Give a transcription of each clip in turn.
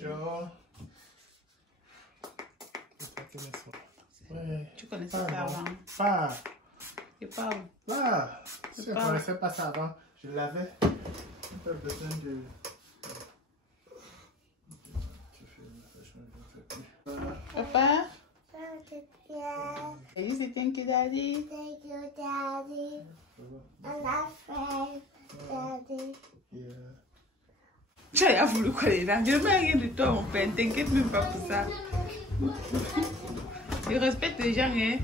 chaud. Ouais. Tu connaissais ça avant? Pas. Et pas où? Là. Si je ne connaissais pas ça avant, je l'avais. Pas besoin de... Papa? Are you say thank you, Daddy? Thank you, Daddy. And our friend, Daddy. Yeah. Tu as voulu quoi les dames? Je ne veux rien de toi, mon père. T'inquiète même pas pour ça. Je respecte les gens, hein?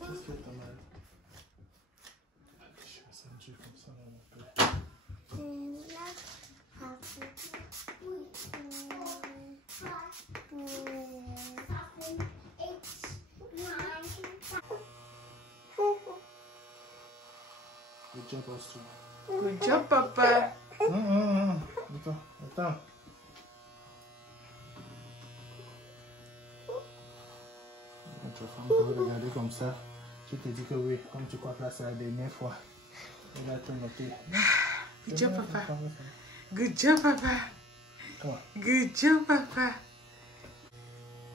Qu'est-ce que t'as mal? Je vais sentir comme ça là un peu. Good job, Austria. Good job, papa. Attends. Notre femme peut regarder comme ça. Tu te dis que oui, comme tu crois que là c'est la dernière fois. Elle a tout noté. Good job, papa. Good job, papa. Come on. Good job, papa.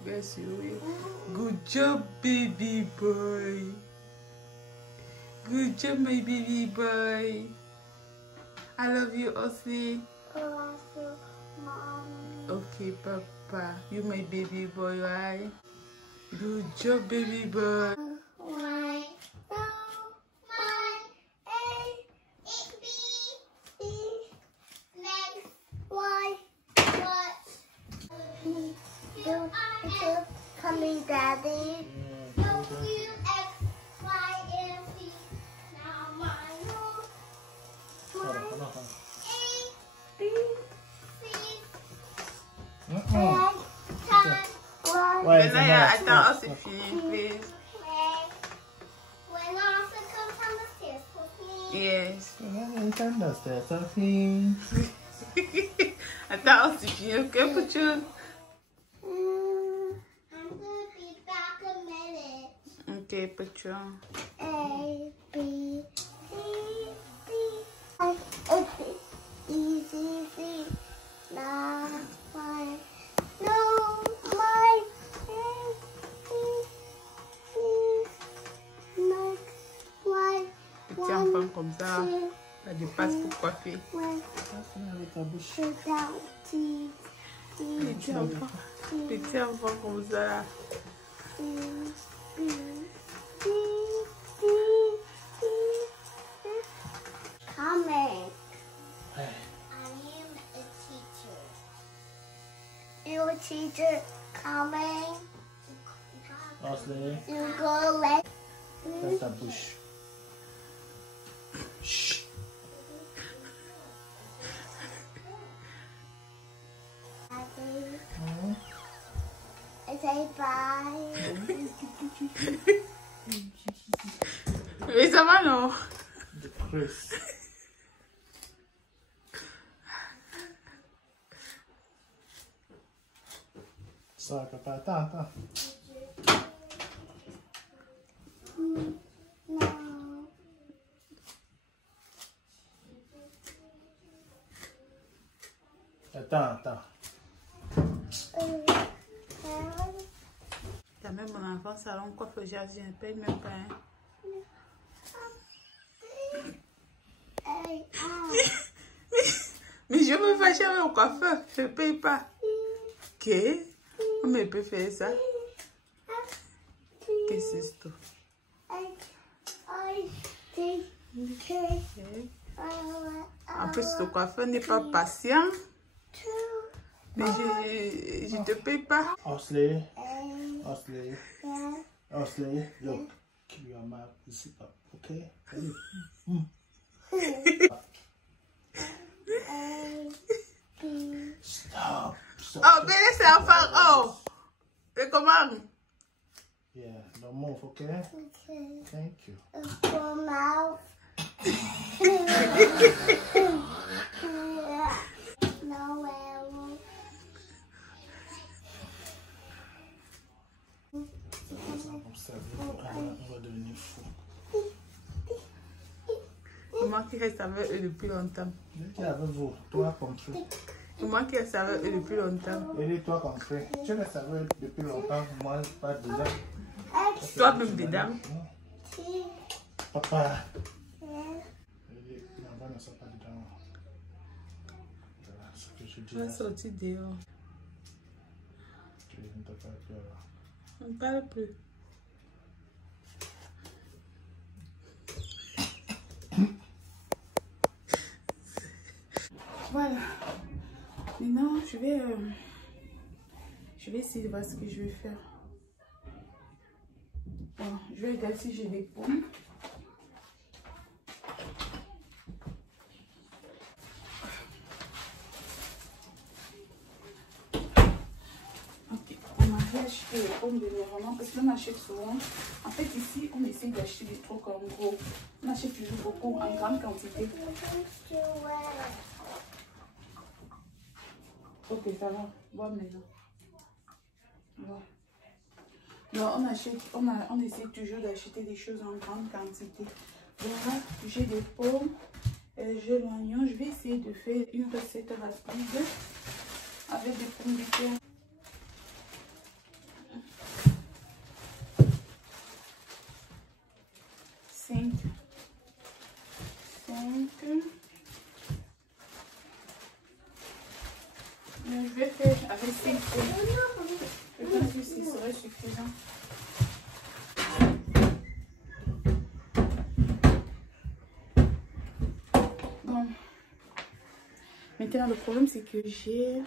Bless you. Good job, baby boy. Good job, my baby boy. I love you, Ossie. I love you, Mommy. Okay, papa. You my baby boy, right? Good job, baby boy. Coming, Daddy. Ouais, Naya, attends, oh, c'est fini, please. When Arthur comes down the stairs with me. Yes. You can understand something. Attends, oh, c'est fini, ok, put you. I'm gonna be back a minute. Ok, put you. A, B, C, D, I, F, E, C, C, La, Y, no, my, A, B, C, Max, Y, Tu tiens enfant comme ça, ça dépasse pour coiffer. Avec ta bouche. Petit enfant comme ça. Coming. I am a teacher. You're a teacher coming. Osley, You go let. ferme ta bouche. Chut. I say bye. Mais ça va, non? De Chris. Ça, papa, attends. No. Attends. T'as même mon enfant salon coiffe jazz, je ne paye même pas. Hein. Mais je me fâche avec le coiffeur, je ne paye pas. Ok? Comment il peut faire ça? Qu'est-ce que c'est ça? En plus, le coiffeur n'est pas patient. Mais je ne te paye pas. Osley, look, keep your mouth zip up, okay? Stop. Oh, mais laissez enfant. Oh! Et comment? Yeah, don't move, okay? Okay. Thank you. Full mouth. No werewolf. Comme ça, on va devenir fou. Comment qui reste avec eux depuis longtemps. Qui est avec vous, toi compris. Et moi qui reste avec eux depuis longtemps. Et toi compris. Tu restes avec eux depuis longtemps, moi pas déjà. Toi-même dedans. Papa. L'enfant ne sort pas dedans. Voilà ce que je dis. Tu vas sortir dehors. Tu ne t'as pas peur. On ne parle plus. Voilà. Maintenant, je vais essayer de voir ce que je vais faire. Bon, je vais regarder si j'ai des pommes. Ok, on va acheter les pommes de vraiment parce qu'on achète souvent. En fait, ici, on essaie d'acheter des trucs en gros. On achète toujours beaucoup en grande quantité. Ok, ça va. Bon, maintenant. Bon. Alors, on essaie toujours d'acheter des choses en grande quantité. Voilà, j'ai des pommes, j'ai l'oignon. Je vais essayer de faire une recette rapide avec des pommes de terre. Cinq. Je vais faire avec 5 pommes. Je pense que ce serait suffisant. Bon. Maintenant, le problème, c'est que j'ai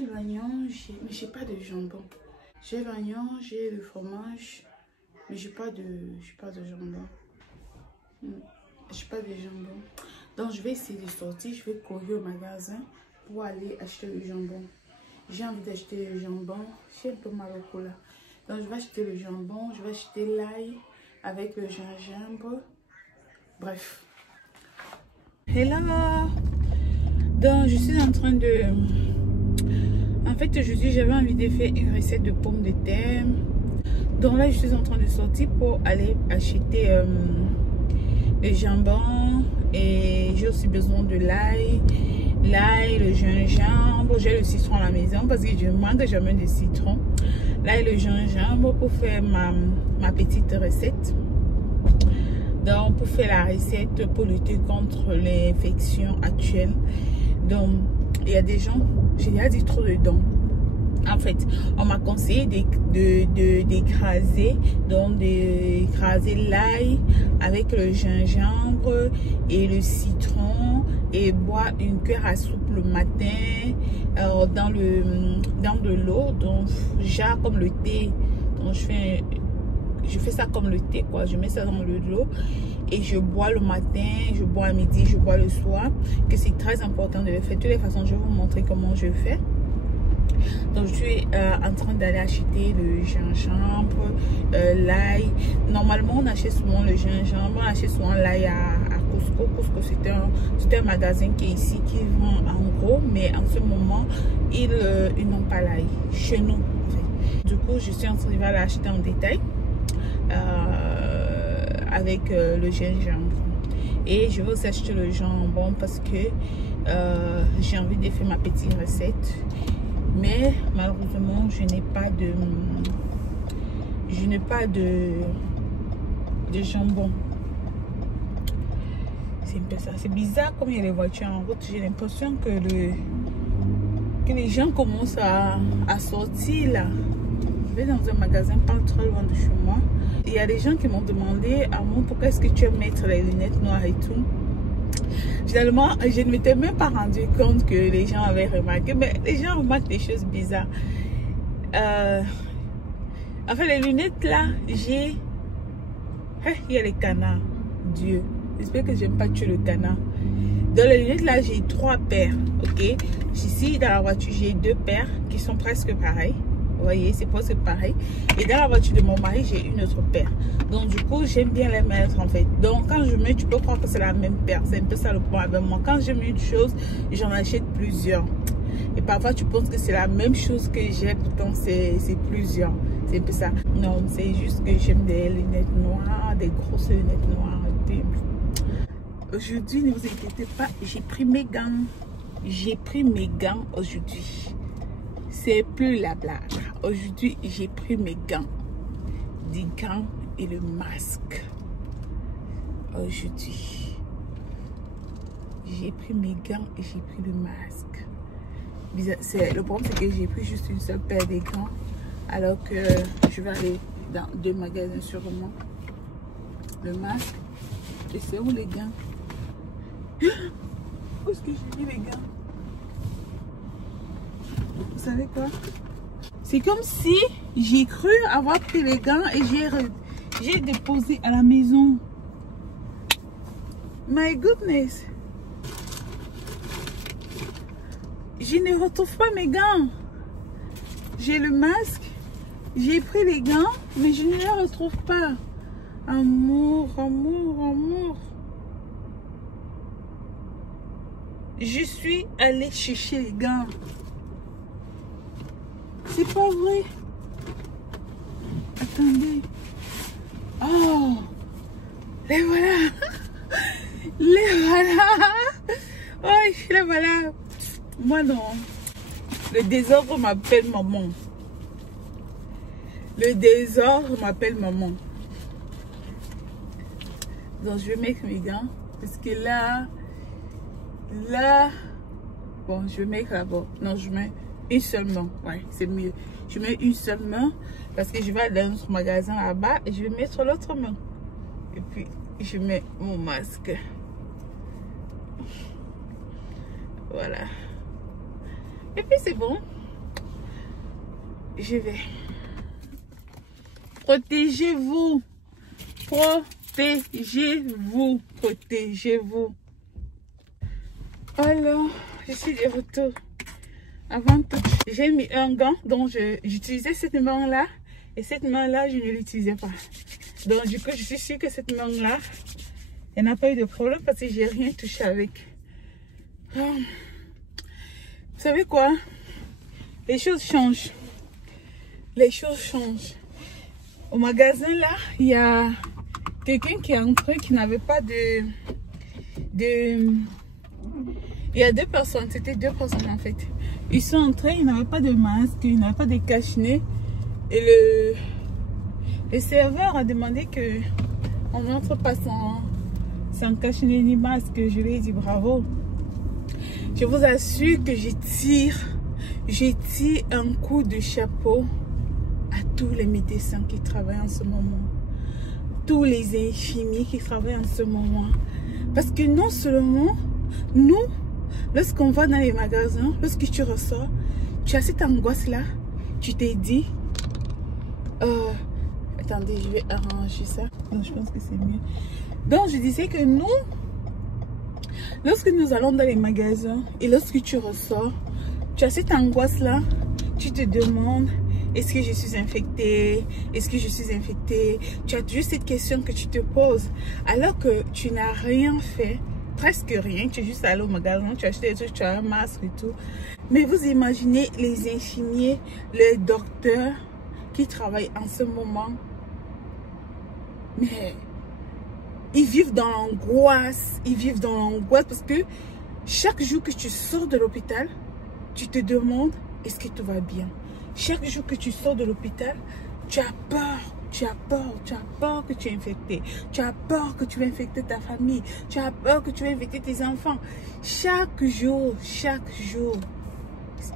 l'oignon, mais j'ai pas de jambon. J'ai l'oignon, j'ai le fromage, mais j'ai pas de jambon. J'ai pas de jambon. Donc, je vais essayer de sortir. Je vais courir au magasin pour aller acheter le jambon. J'ai envie d'acheter le jambon. J'ai un peu mal au cou là. Donc, je vais acheter le jambon. Je vais acheter l'ail avec le gingembre. Bref. Hello. Donc, je suis en train de... En fait, aujourd'hui, j'avais envie de faire une recette de pommes de terre. Donc là, je suis en train de sortir pour aller acheter le jambon. Et j'ai aussi besoin de l'ail. L'ail, le gingembre, j'ai le citron à la maison parce que je ne manque jamais de citron. L'ail, le gingembre pour faire ma petite recette. Donc, pour faire la recette, pour lutter contre les infections actuelles. Donc, il y a des gens, j'ai déjà dit trop dedans. En fait, on m'a conseillé d'écraser, donc d'écraser l'ail avec le gingembre et le citron et boire une cuillère à soupe le matin dans de l'eau, donc genre comme le thé. Donc je fais ça comme le thé quoi, je mets ça dans l'eau et je bois le matin, je bois à midi, je bois le soir, que c'est très important de le faire. De toutes les façons, je vais vous montrer comment je fais. Donc je suis en train d'aller acheter le gingembre, l'ail. Normalement on achète souvent le gingembre, on achète souvent l'ail à Costco. Costco c'est un magasin qui est ici qui vend en gros, mais en ce moment ils n'ont pas l'ail chez nous en fait. Du coup je suis en train de l'acheter en détail avec le gingembre. Et je vais aussi acheter le jambon parce que j'ai envie de faire ma petite recette. Mais malheureusement, je n'ai pas de jambon. C'est un peu ça. C'est bizarre comme il y a les voitures en route. J'ai l'impression que les gens commencent à sortir là. Je vais dans un magasin pas très loin de chez moi. Il y a des gens qui m'ont demandé à moi pourquoi est-ce que tu aimes mettre les lunettes noires et tout. Finalement, je ne m'étais même pas rendu compte que les gens avaient remarqué. Mais les gens remarquent des choses bizarres. En fait, les lunettes là, il y a les canards. Dieu, j'espère que je n'aime pas tuer le canard. Dans les lunettes là, j'ai 3 paires. Ok, ici dans la voiture, j'ai 2 paires qui sont presque pareilles. Vous voyez, c'est presque pareil. Et dans la voiture de mon mari, j'ai une autre paire. Donc, du coup, j'aime bien les mettre en fait. Donc, quand je mets, tu peux croire que c'est la même paire. C'est un peu ça le problème avec moi. Quand j'aime une chose, j'en achète plusieurs. Et parfois, tu penses que c'est la même chose que j'ai. Pourtant, c'est plusieurs. C'est un peu ça. Non, c'est juste que j'aime des lunettes noires, des grosses lunettes noires. Aujourd'hui, ne vous inquiétez pas, j'ai pris mes gants. J'ai pris mes gants aujourd'hui. C'est plus la blague. Aujourd'hui, j'ai pris mes gants. Des gants et le masque. Aujourd'hui, j'ai pris mes gants et j'ai pris le masque. Le problème, c'est que j'ai pris juste une seule paire de gants. Alors que je vais aller dans 2 magasins sûrement. Le masque. Et c'est où les gants? Où est-ce que j'ai mis les gants? Vous savez quoi? C'est comme si j'ai cru avoir pris les gants et j'ai déposé à la maison. My goodness. Je ne retrouve pas mes gants. J'ai le masque. J'ai pris les gants, mais je ne les retrouve pas. Amour, amour, amour. Je suis allée chercher les gants. C'est pas vrai. Attendez. Oh, les voilà. Les voilà. Oh, les voilà. Moi non. Le désordre m'appelle maman. Le désordre m'appelle maman. Donc je vais mettre mes gants. Parce que là, bon, je vais mettre là-bas. Non, je mets une seule main. Ouais, c'est mieux. Je mets une seule main parce que je vais dans notre magasin là-bas et je vais mettre l'autre main. Et puis, je mets mon masque. Voilà. Et puis, c'est bon. Je vais. Protégez-vous. Protégez-vous. Protégez-vous. Alors, je suis de retour. Avant tout, j'ai mis un gant dont j'utilisais cette main-là. Et cette main-là, je ne l'utilisais pas. Donc, du coup, je suis sûre que cette main-là, elle n'a pas eu de problème parce que j'ai rien touché avec. Vous savez quoi? Les choses changent. Les choses changent. Au magasin, là, il y a quelqu'un qui est entré qui n'avait pas il y a 2 personnes, c'était 2 personnes en fait. Ils sont entrés, ils n'avaient pas de masque, ils n'avaient pas de cache-nez. Et le serveur a demandé que on n'entre pas sans cache-nez ni masque. Je lui ai dit bravo. Je vous assure que je tire un coup de chapeau à tous les médecins qui travaillent en ce moment. Tous les infirmiers qui travaillent en ce moment. Parce que non seulement, nous, lorsqu'on va dans les magasins, lorsque tu ressors, tu as cette angoisse-là, tu t'es dit, attendez, je vais arranger ça. Donc, je pense que c'est mieux. Donc, je disais que nous, lorsque nous allons dans les magasins et lorsque tu ressors, tu as cette angoisse-là, tu te demandes, est-ce que je suis infectée? Est-ce que je suis infectée? Tu as juste cette question que tu te poses, alors que tu n'as rien fait. Presque rien, tu es juste allé au magasin, tu as acheté des trucs, tu as un masque et tout. Mais vous imaginez les infirmiers, les docteurs qui travaillent en ce moment. Mais ils vivent dans l'angoisse. Ils vivent dans l'angoisse parce que chaque jour que tu sors de l'hôpital, tu te demandes, est-ce que tout va bien? Chaque jour que tu sors de l'hôpital, tu as peur. Tu as peur que tu es infecté. Tu as peur que tu vas infecter ta famille. Tu as peur que tu vas infecter tes enfants. Chaque jour,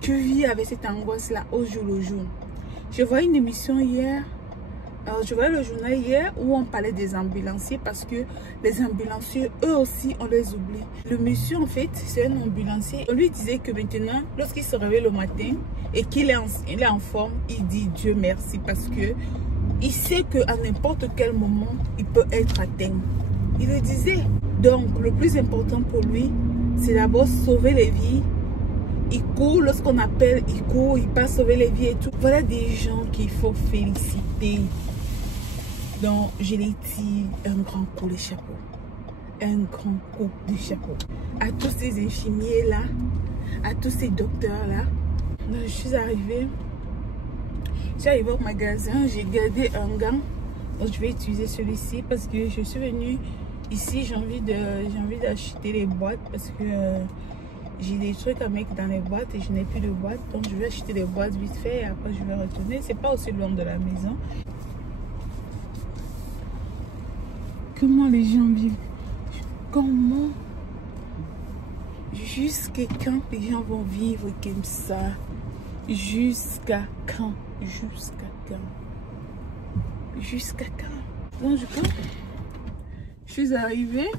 tu vis avec cette angoisse-là au jour le jour. Je voyais une émission hier. Je voyais le journal hier où on parlait des ambulanciers parce que les ambulanciers, eux aussi, on les oublie. Le monsieur, en fait, c'est un ambulancier. On lui disait que maintenant, lorsqu'il se réveille le matin et qu'il est en forme, il dit Dieu merci parce que il sait qu'à n'importe quel moment, il peut être atteint. Il le disait. Donc, le plus important pour lui, c'est d'abord sauver les vies. Il court, lorsqu'on appelle, il court, il passe sauver les vies et tout. Voilà des gens qu'il faut féliciter. Donc, je les tire un grand coup de chapeau. Un grand coup de chapeau. À tous ces infirmiers-là, à tous ces docteurs-là. Je suis arrivée. Je suis arrivée au magasin, j'ai gardé un gant. Donc je vais utiliser celui-ci parce que je suis venue Ici, j'ai envie d'acheter les boîtes parce que j'ai des trucs à mettre dans les boîtes et je n'ai plus de boîtes. Donc, je vais acheter des boîtes vite fait et après, je vais retourner. C'est pas aussi loin de la maison. Comment les gens vivent? Comment? Jusqu'à quand les gens vont vivre comme ça? Jusqu'à quand? Jusqu'à quand? Jusqu'à quand? Donc, je suis arrivée.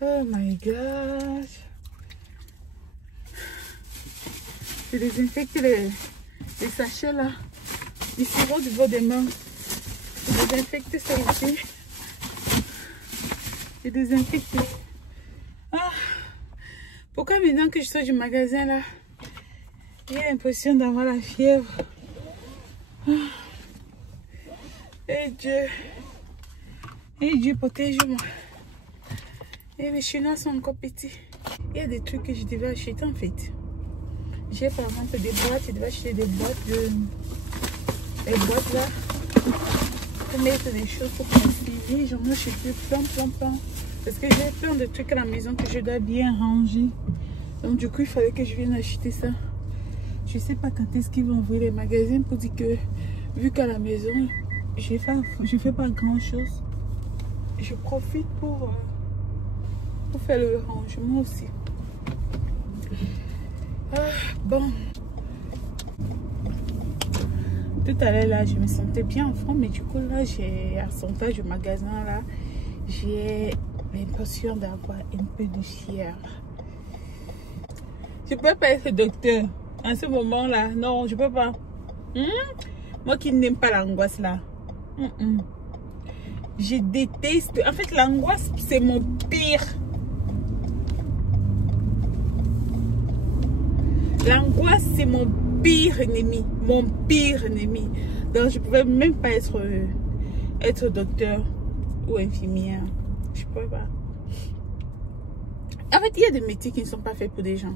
Oh my god. Je désinfecte les sachets là. Du sirop du bord des mains. Je désinfecte ça ici. Je désinfecte. Ah. Pourquoi maintenant que je sors du magasin là, j'ai l'impression d'avoir la fièvre. Ah. Et Dieu protège-moi. Et mes chinois sont encore petits. Il y a des trucs que je devais acheter en fait. J'ai par exemple des boîtes, je devais acheter des boîtes les boîtes là pour mettre des choses pour plastifier. J'en ai acheté plein. Parce que j'ai plein de trucs à la maison que je dois bien ranger. Donc du coup il fallait que je vienne acheter ça. Je sais pas quand est-ce qu'ils vont ouvrir les magasins pour dire que vu qu'à la maison je fais pas grand chose. Je profite pour faire le rangement aussi. Bon. Tout à l'heure là, je me sentais bien en forme, mais du coup là, j'ai à son du magasin là, j'ai l'impression d'avoir un peu de fièvre. Je peux pas être docteur en ce moment là. Non, je peux pas. Moi qui n'aime pas l'angoisse là. Je déteste. En fait, l'angoisse, c'est mon pire. L'angoisse, c'est mon pire ennemi. Mon pire ennemi. Donc, je ne pouvais même pas être docteur ou infirmière. Je ne peux pas. En fait, il y a des métiers qui ne sont pas faits pour des gens.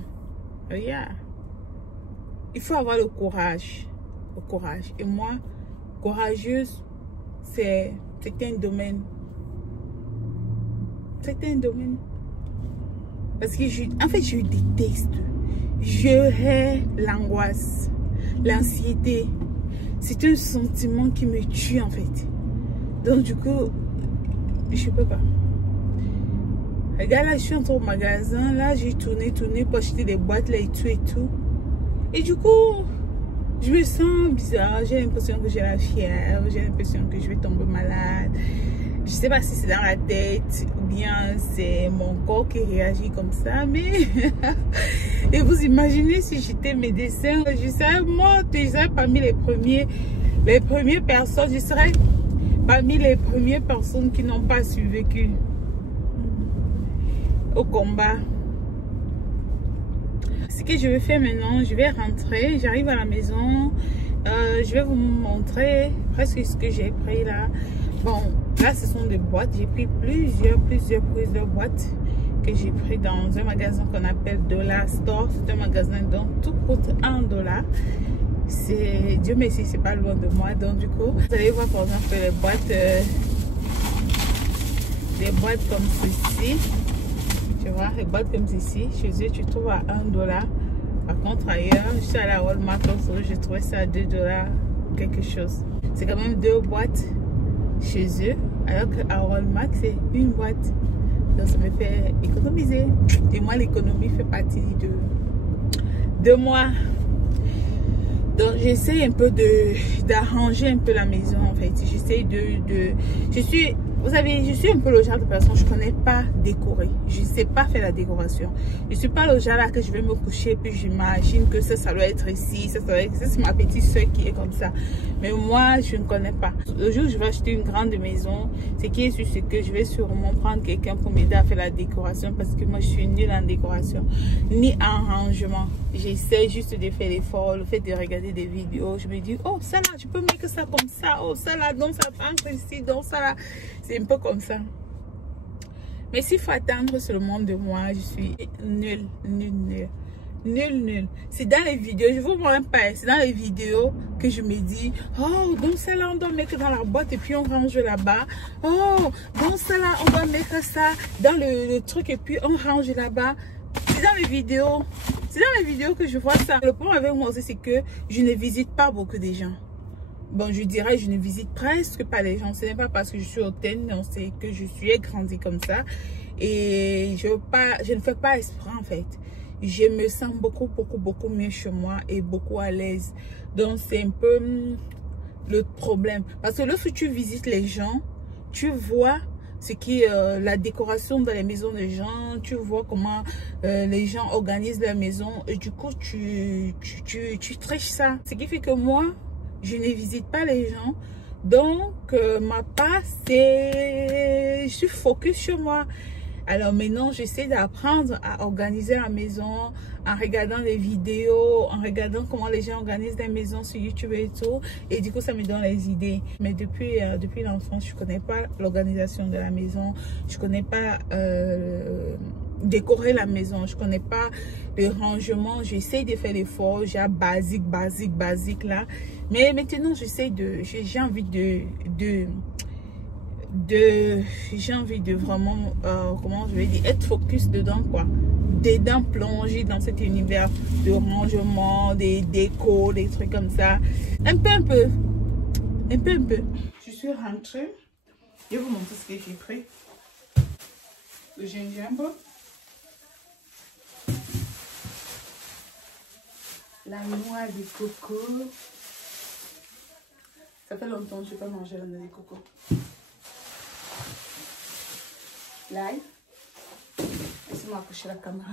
Regarde. Il faut avoir le courage. Le courage. Et moi, courageuse, c'est un domaine. C'est un domaine. Parce que en fait, je déteste. Je hais l'angoisse, l'anxiété. C'est un sentiment qui me tue en fait. Donc du coup, je peux pas. Regarde là, je suis entrée au magasin. Là, j'ai tourné pour acheter des boîtes là et tout. Et du coup, je me sens bizarre. J'ai l'impression que j'ai la fièvre. J'ai l'impression que je vais tomber malade. Je sais pas si c'est dans la tête ou bien c'est mon corps qui réagit comme ça, mais et vous imaginez si j'étais médecin, je serais morte, je serais parmi les premières personnes, je serais parmi les premières personnes qui n'ont pas survécu au combat. Ce que je vais faire maintenant, je vais rentrer, j'arrive à la maison, je vais vous montrer presque ce que j'ai pris là. Bon, là ce sont des boîtes, j'ai pris plusieurs prises de boîtes que j'ai pris dans un magasin qu'on appelle Dollar Store. C'est un magasin dont tout coûte $1. C'est, Dieu merci, c'est pas loin de moi. Donc du coup, vous allez voir par exemple les boîtes, des boîtes comme ceci. Tu vois, les boîtes comme ceci, chez eux tu trouves à $1. Par contre ailleurs, je suis allée à Walmart, j'ai trouvé ça à $2 quelque chose. C'est quand même 2 boîtes chez eux, alors qu'à Walmart c'est une boîte. Donc ça me fait économiser. Et moi l'économie fait partie de moi. Donc j'essaie un peu d'arranger un peu la maison en fait. J'essaie vous savez, je suis un peu le genre de personne, je ne connais pas décorer. Je ne sais pas faire la décoration. Je ne suis pas le genre là que je vais me coucher puis j'imagine que ça doit être ici, ça c'est ma petite soeur qui est comme ça. Mais moi, je ne connais pas. Le jour où je vais acheter une grande maison, ce qui est sûr, c'est que je vais sûrement prendre quelqu'un pour m'aider à faire la décoration parce que moi, je suis nulle en décoration, ni en rangement. J'essaie juste de faire l'effort, le fait de regarder des vidéos. Je me dis, oh, ça là, tu peux mettre ça comme ça. Oh, ça là, donc ça entre ici, donc ça là. C'est un peu comme ça. Mais s'il faut attendre sur le monde de moi, je suis nulle Nul. C'est dans les vidéos, je vous vois même pas, c'est dans les vidéos que je me dis, oh, donc celle-là, on doit mettre dans la boîte et puis on range là-bas. Oh, donc celle-là, on doit mettre ça dans le truc et puis on range là-bas. C'est dans les vidéos. C'est dans les vidéos que je vois ça. Le problème avec moi aussi, c'est que je ne visite pas beaucoup de gens. Bon, je dirais, je ne visite presque pas les gens. Ce n'est pas parce que je suis hautaine, non, c'est que je suis grandie comme ça. Et je ne fais pas exprès en fait. Je me sens beaucoup mieux chez moi et beaucoup à l'aise. Donc, c'est un peu le problème. Parce que lorsque tu visites les gens, tu vois ce qui est la décoration dans les maisons des gens. Tu vois comment les gens organisent leur maison. Et du coup, tu triches ça. Ce qui fait que moi, je ne visite pas les gens. Donc, ma part, c'est... Je suis focus sur moi. Alors maintenant, j'essaie d'apprendre à organiser la maison en regardant les vidéos, en regardant comment les gens organisent des maisons sur YouTube et tout. Et du coup, ça me donne les idées. Mais depuis l'enfance, je ne connais pas l'organisation de la maison. Je ne connais pas décorer la maison. Je ne connais pas le rangement. J'essaie de faire l'effort. J'ai basique là. Mais maintenant, j'ai envie j'ai envie de vraiment comment je vais dire, être focus dedans quoi, dedans, plonger dans cet univers de rangement, des décos, des trucs comme ça, un peu. Je suis rentrée, je vais vous montrer ce que j'ai pris. Le gingembre, la noix de coco. Ça fait longtemps que je n'ai pas mangé la noix de coco. L'ail. Laissez-moi accrocher la caméra.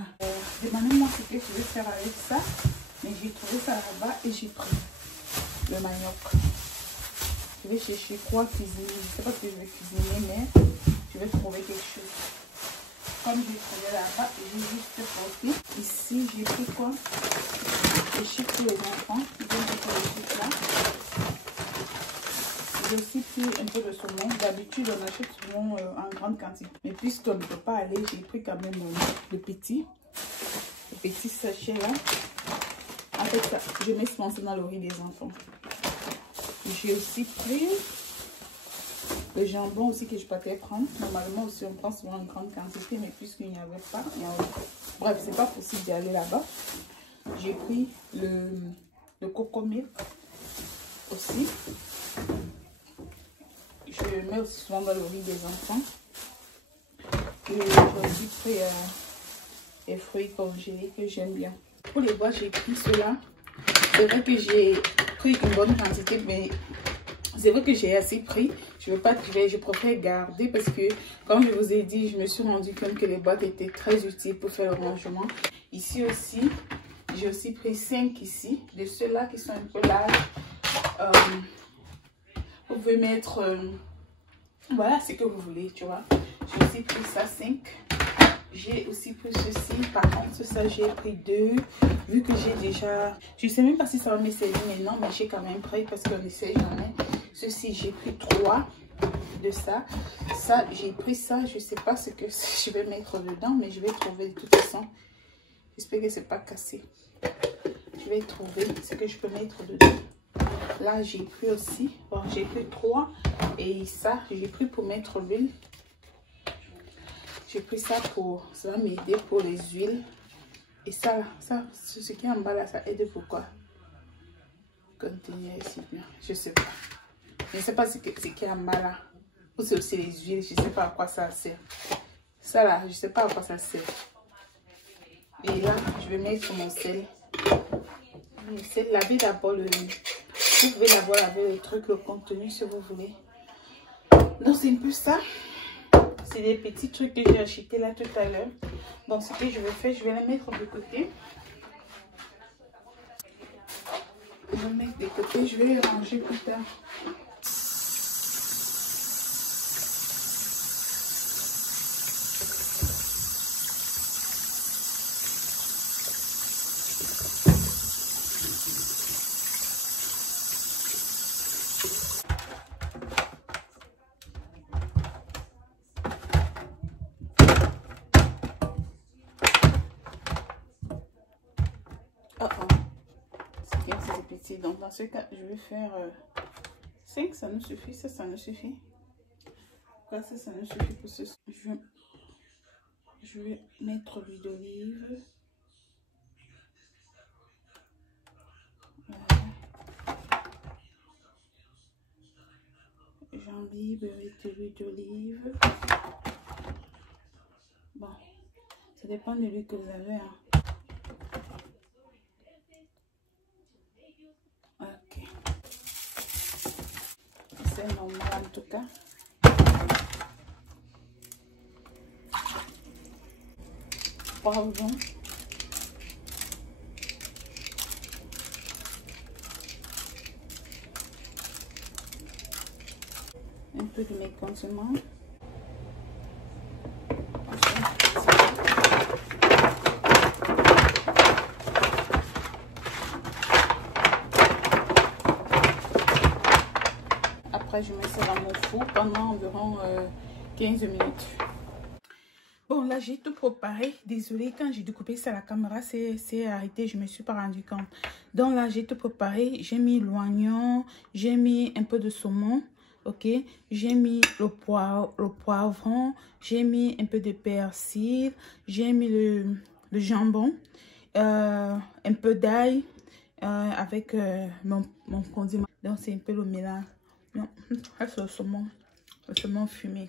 Demandez-moi ce que je vais faire avec ça. Mais j'ai trouvé ça là-bas et j'ai pris le manioc. Je vais chercher quoi cuisiner. Je ne sais pas ce que je vais cuisiner, mais je vais trouver quelque chose. Comme j'ai trouvé là-bas, j'ai juste porté. Ici, j'ai pris quoi? Le chips pour les enfants. Ils vont mettre le chips là. J'ai aussi pris un peu de saumon. D'habitude, on achète saumon en grande quantité. Mais puisqu'on ne peut pas aller, j'ai pris quand même le petit sachet là. En fait, ça, je mets ce dans le riz des enfants. J'ai aussi pris le jambon aussi que je partais prendre. Normalement aussi, on prend souvent en grande quantité, mais puisqu'il n'y avait pas, bref, c'est pas possible d'y aller là-bas. J'ai pris le cocomilk aussi. Je le mets aussi souvent dans le riz des enfants. Et j'ai aussi pris les fruits congelés que j'aime bien. Pour les bois, j'ai pris cela. C'est vrai que j'ai pris une bonne quantité, mais c'est vrai que j'ai assez pris. Je préfère garder parce que, comme je vous ai dit, je me suis rendu compte que les boîtes étaient très utiles pour faire le rangement. Ici aussi, j'ai aussi pris 5 ici, de ceux-là qui sont un peu larges. Vous pouvez mettre, voilà ce que vous voulez, tu vois. J'ai aussi pris ça, 5. J'ai aussi pris ceci. Par contre, ça, j'ai pris 2. Vu que j'ai déjà... Je ne sais même pas si ça va me servir maintenant, mais j'ai quand même pris parce qu'on ne sait jamais. Ceci, j'ai pris 3 de ça. Ça, j'ai pris ça. Je ne sais pas ce que je vais mettre dedans, mais je vais trouver de toute façon. J'espère que ce n'est pas cassé. Je vais trouver ce que je peux mettre dedans. Là, j'ai pris aussi, bon, j'ai pris 3 et ça, j'ai pris pour mettre l'huile. J'ai pris ça pour, ça va m'aider pour les huiles. Et ça, ce qui est en bas là, ça aide pour quoi? Contenir ici bien, je sais pas. Je sais pas ce qui est en bas là. Ou c'est aussi les huiles, je sais pas à quoi ça sert. Ça là, je sais pas à quoi ça sert. Et là, je vais mettre mon sel. Le sel, lavez d'abord le... Vous pouvez l'avoir avec le truc, le contenu si vous voulez. Donc c'est un peu ça. C'est des petits trucs que j'ai acheté là tout à l'heure. Donc ce que je vais faire, je vais les mettre de côté. Je vais les mettre de côté, je vais les ranger plus tard. assez. Donc dans ce cas, je vais faire 5, ça nous suffit. Ça nous suffit. Ça nous suffit pour ce. Je vais mettre l'huile d'olive. Voilà. J'embibe avec de l'huile d'olive. Bon, ça dépend de l'huile que vous avez. Hein. Ok. C'est normal en tout cas. Poivron. Un peu de mes condiments. Après, je mets ça dans mon four pendant environ 15 minutes. Bon, là, j'ai tout préparé. Désolée, quand j'ai découpé ça, la caméra s'est arrêtée. Je ne me suis pas rendu compte. Donc là, j'ai tout préparé. J'ai mis l'oignon. J'ai mis un peu de saumon. Ok. J'ai mis le poivron. J'ai mis un peu de persil. J'ai mis le jambon. Un peu d'ail. Avec mon condiment. Donc, c'est un peu le mélange. Non, c'est le saumon fumé.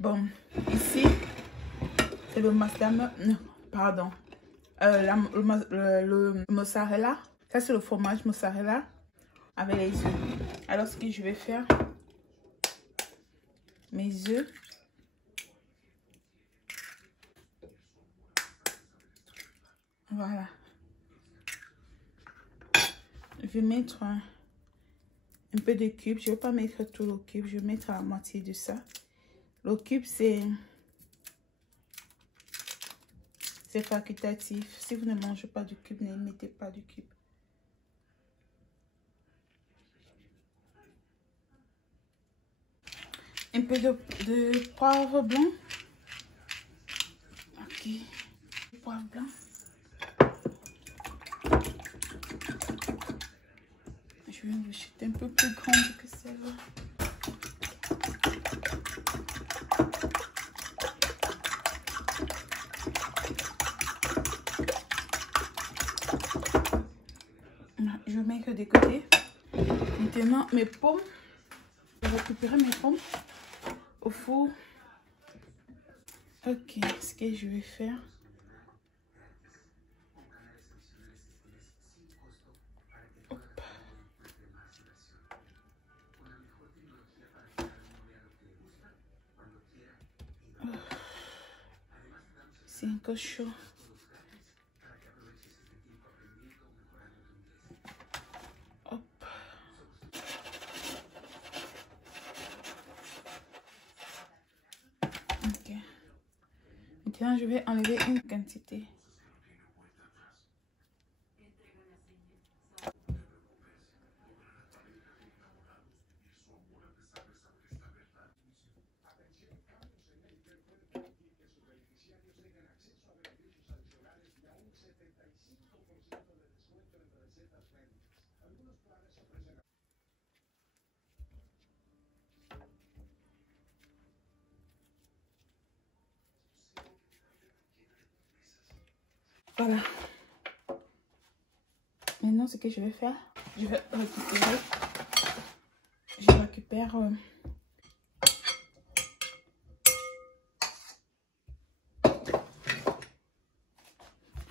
Bon, ici, c'est le pardon, le mozzarella. Ça, c'est le fromage mozzarella avec les œufs. Alors, ce que je vais faire, mes œufs. Voilà. Je vais mettre un peu de cube. Je ne vais pas mettre tout le cube. Je vais mettre la moitié de ça. Le cube, c'est facultatif. Si vous ne mangez pas du cube, ne mettez pas du cube. Un peu de poivre blanc. Ok. Poivre blanc. Je vais vous jeter un peu plus grande que celle-là. Je vais mettre de côté. Maintenant, mes pommes. Je vais récupérer mes pommes au four. Ok, ce que je vais faire. C'est un peu chaud. Hop. Ok. Maintenant, je vais enlever une quantité. Voilà. Maintenant, ce que je vais faire, je vais récupérer. Je récupère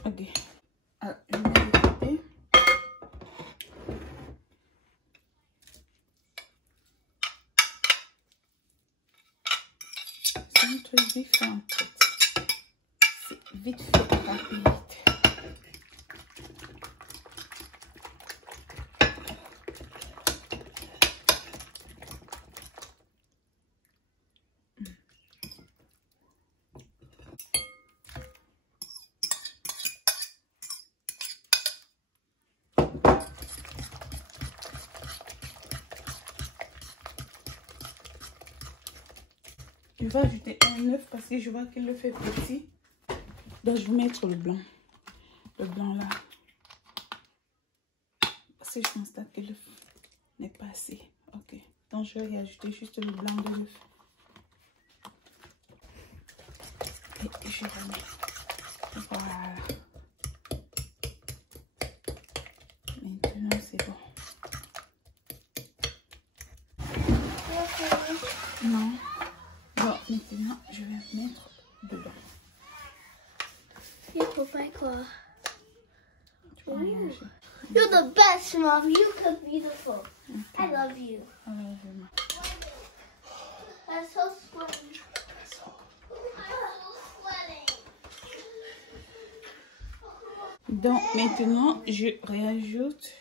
ok. Alors, je vais de côté. C'est un truc vite fait en fait. C'est vite fait, rapide. Je vais ajouter un œuf parce que je vois qu'il le fait petit. Donc je vais mettre le blanc. Le blanc là. si je constate que l'œuf n'est pas assez. Ok. Donc je vais y ajouter juste le blanc de l'œuf. Et je remets. Voilà. Maintenant c'est bon. Non. Bon, maintenant je vais mettre dedans. You cook my car. Tu vas manger. You're the best, Mom. You cook beautiful. Okay. I love you. Alors, je mets. I'm so sweaty. I'm so sweaty. Donc maintenant je réajoute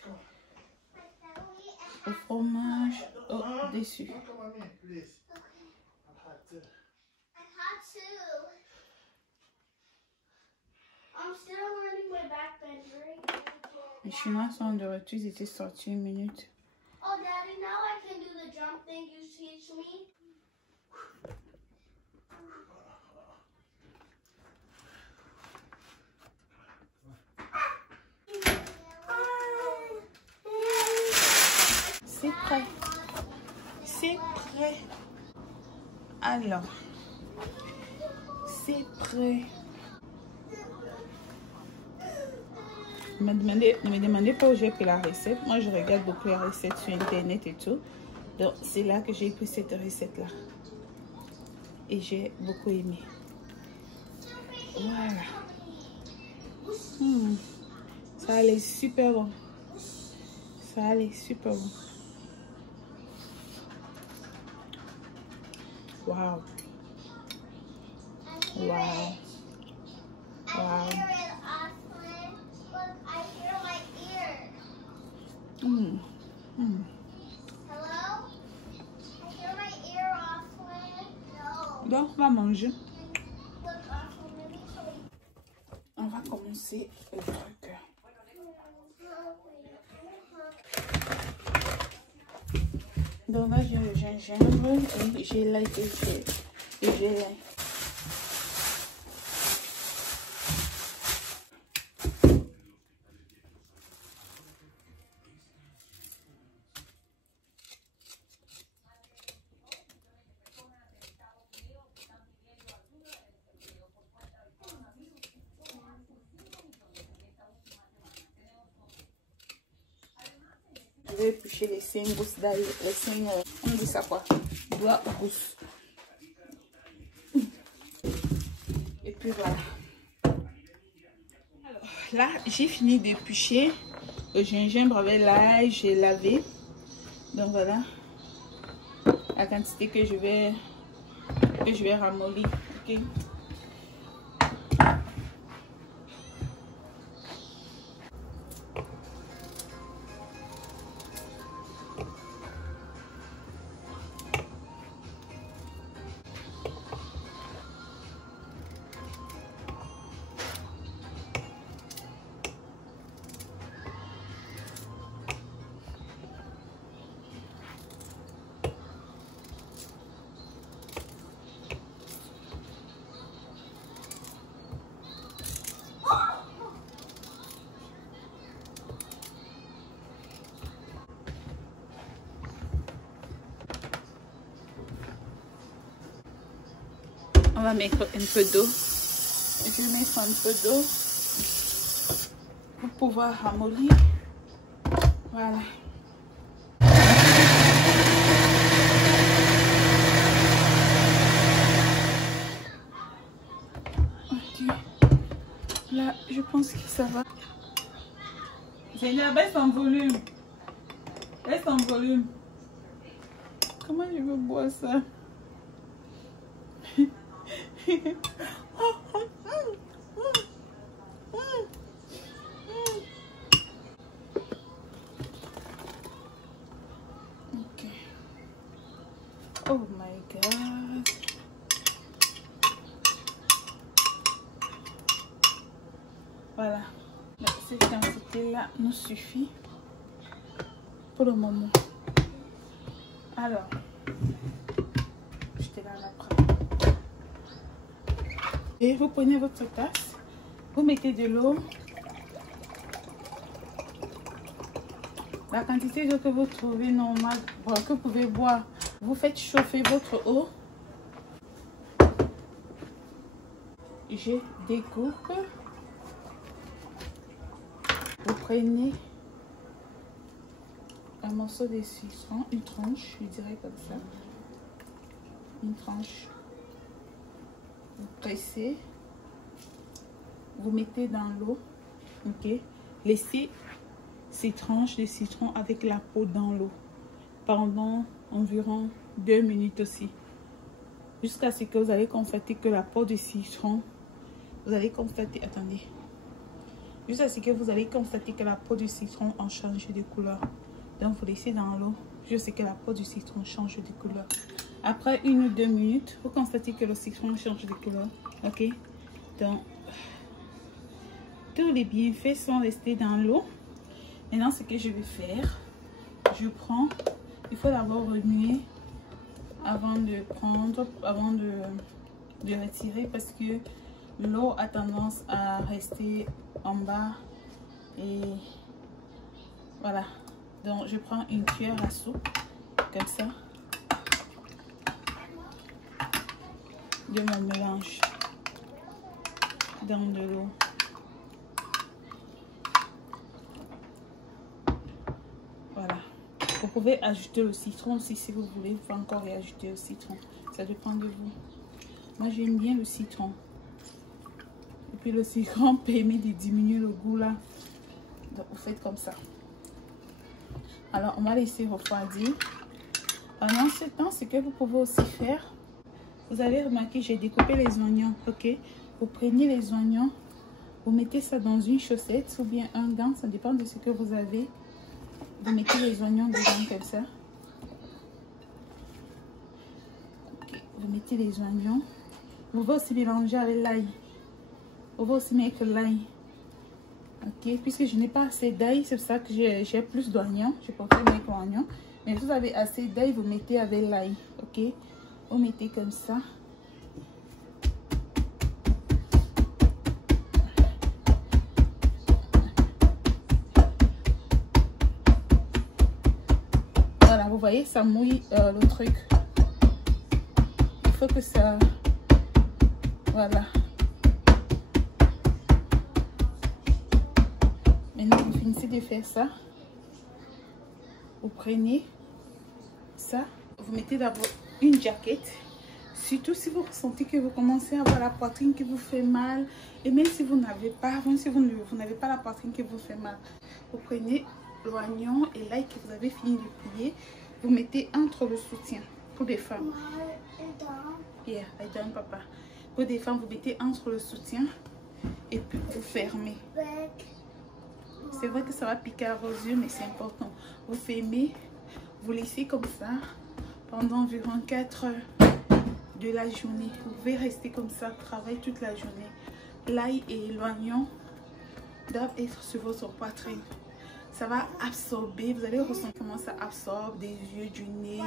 le fromage au-dessus. Les Chinois sont de retour, ils étaient sortis 1 minute. Oh, Daddy, now I can do the jump thing you teach me. C'est prêt. C'est prêt. Alors, c'est prêt. Ne me demandez pas où j'ai pris la recette. Moi, je regarde beaucoup les recettes sur Internet et tout. Donc, c'est là que j'ai pris cette recette-là. Et j'ai beaucoup aimé. Voilà. Ça allait super bon. Ça allait super bon. Wow. Wow. Wow. Hello? I hear my ear off, Twin. No. Donc, on va manger. Look, Oswin, let me show you. On va commencer le truc. Donc là, j'ai le gingembre et j'ai l'ail que j'ai l'ail. Je vais éplucher les 5 gousses d'ail, les 5, on dit ça quoi, doigts ou gousses. Et puis voilà. Alors là, j'ai fini d'éplucher le gingembre avec l'ail, j'ai lavé. Donc voilà la quantité que je vais ramollir. Ok. On va mettre un peu d'eau. Je vais mettre un peu d'eau pour pouvoir ramollir. Voilà. Ok. Là, je pense que ça va. Zélia, baisse ton volume. Baisse ton volume. Comment je veux boire ça? Okay. Oh my God. Voilà. Cette quantité-là nous suffit pour le moment. Alors, je te la après. Et vous prenez votre tasse, vous mettez de l'eau. La quantité d'eau que vous trouvez normale, que vous pouvez boire, vous faites chauffer votre eau. Je découpe. Vous prenez un morceau de citron, une tranche, je dirais comme ça. Une tranche. Vous pressez. Vous mettez dans l'eau. Ok. Laissez ces tranches de citron avec la peau dans l'eau pendant environ 2 minutes aussi. Jusqu'à ce que vous allez constater que la peau de citron, vous allez constater, attendez. Jusqu'à ce que vous allez constater que la peau du citron a changé de couleur. Donc vous laissez dans l'eau jusqu'à ce que la peau du citron change de couleur. Après 1 ou 2 minutes, vous constatez que le citron change de couleur. Ok. Donc tous les bienfaits sont restés dans l'eau. Maintenant, ce que je vais faire, je prends, il faut d'abord remuer avant de prendre, avant de retirer parce que l'eau a tendance à rester en bas et voilà. Donc, je prends une cuillère à soupe comme ça de mon mélange dans de l'eau. Voilà. Vous pouvez ajouter le citron aussi si vous voulez. Vous pouvez encore y ajouter le citron. Ça dépend de vous. Moi, j'aime bien le citron. Et puis le citron permet de diminuer le goût là. Donc, vous faites comme ça. Alors, on va laisser refroidir. Pendant ce temps, ce que vous pouvez aussi faire, vous avez remarqué, j'ai découpé les oignons. Ok. Vous prenez les oignons, vous mettez ça dans une chaussette ou bien un gant. Ça dépend de ce que vous avez. Vous mettez les oignons dedans comme ça. Okay. Vous mettez les oignons. Vous pouvez aussi mélanger avec l'ail. Vous pouvez aussi mettre l'ail. Ok. Puisque je n'ai pas assez d'ail, c'est pour ça que j'ai plus d'oignons. Je préfère mettre l'oignon. Mais si vous avez assez d'ail, vous mettez avec l'ail. Ok. Vous mettez comme ça. Vous voyez, ça mouille le truc. Il faut que ça... Voilà. Maintenant, vous finissez de faire ça. Vous prenez ça. Vous mettez d'abord une jaquette. Surtout si vous ressentez que vous commencez à avoir la poitrine qui vous fait mal. Et même si vous n'avez pas, même si vous n'avez pas la poitrine qui vous fait mal. Vous prenez l'oignon et l'ail que vous avez fini de plier. Vous mettez entre le soutien pour des femmes. Yeah, I done, papa. Pour des femmes, vous mettez entre le soutien et puis vous fermez. C'est vrai que ça va piquer à vos yeux, mais c'est important. Vous fermez, vous laissez comme ça pendant environ 4 heures de la journée. Vous pouvez rester comme ça, travailler toute la journée. L'ail et l'oignon doivent être sur votre poitrine. Ça va absorber, vous allez ressentir comment ça absorbe des yeux, du nez,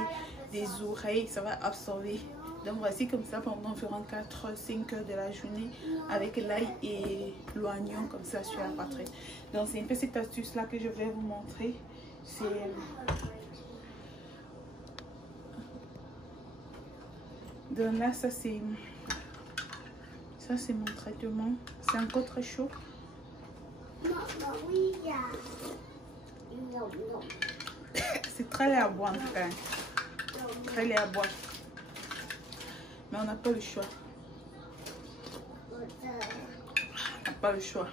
des oreilles, ça va absorber. Donc voici comme ça pendant environ 4-5 heures de la journée avec l'ail et l'oignon comme ça sur la poitrine. Donc c'est un peu cette astuce là que je vais vous montrer. C'est donc là ça c'est mon traitement. C'est encore très chaud. C'est très laid à boire, frère. Très laid à boire. Mais on n'a pas le choix. On n'a pas le choix.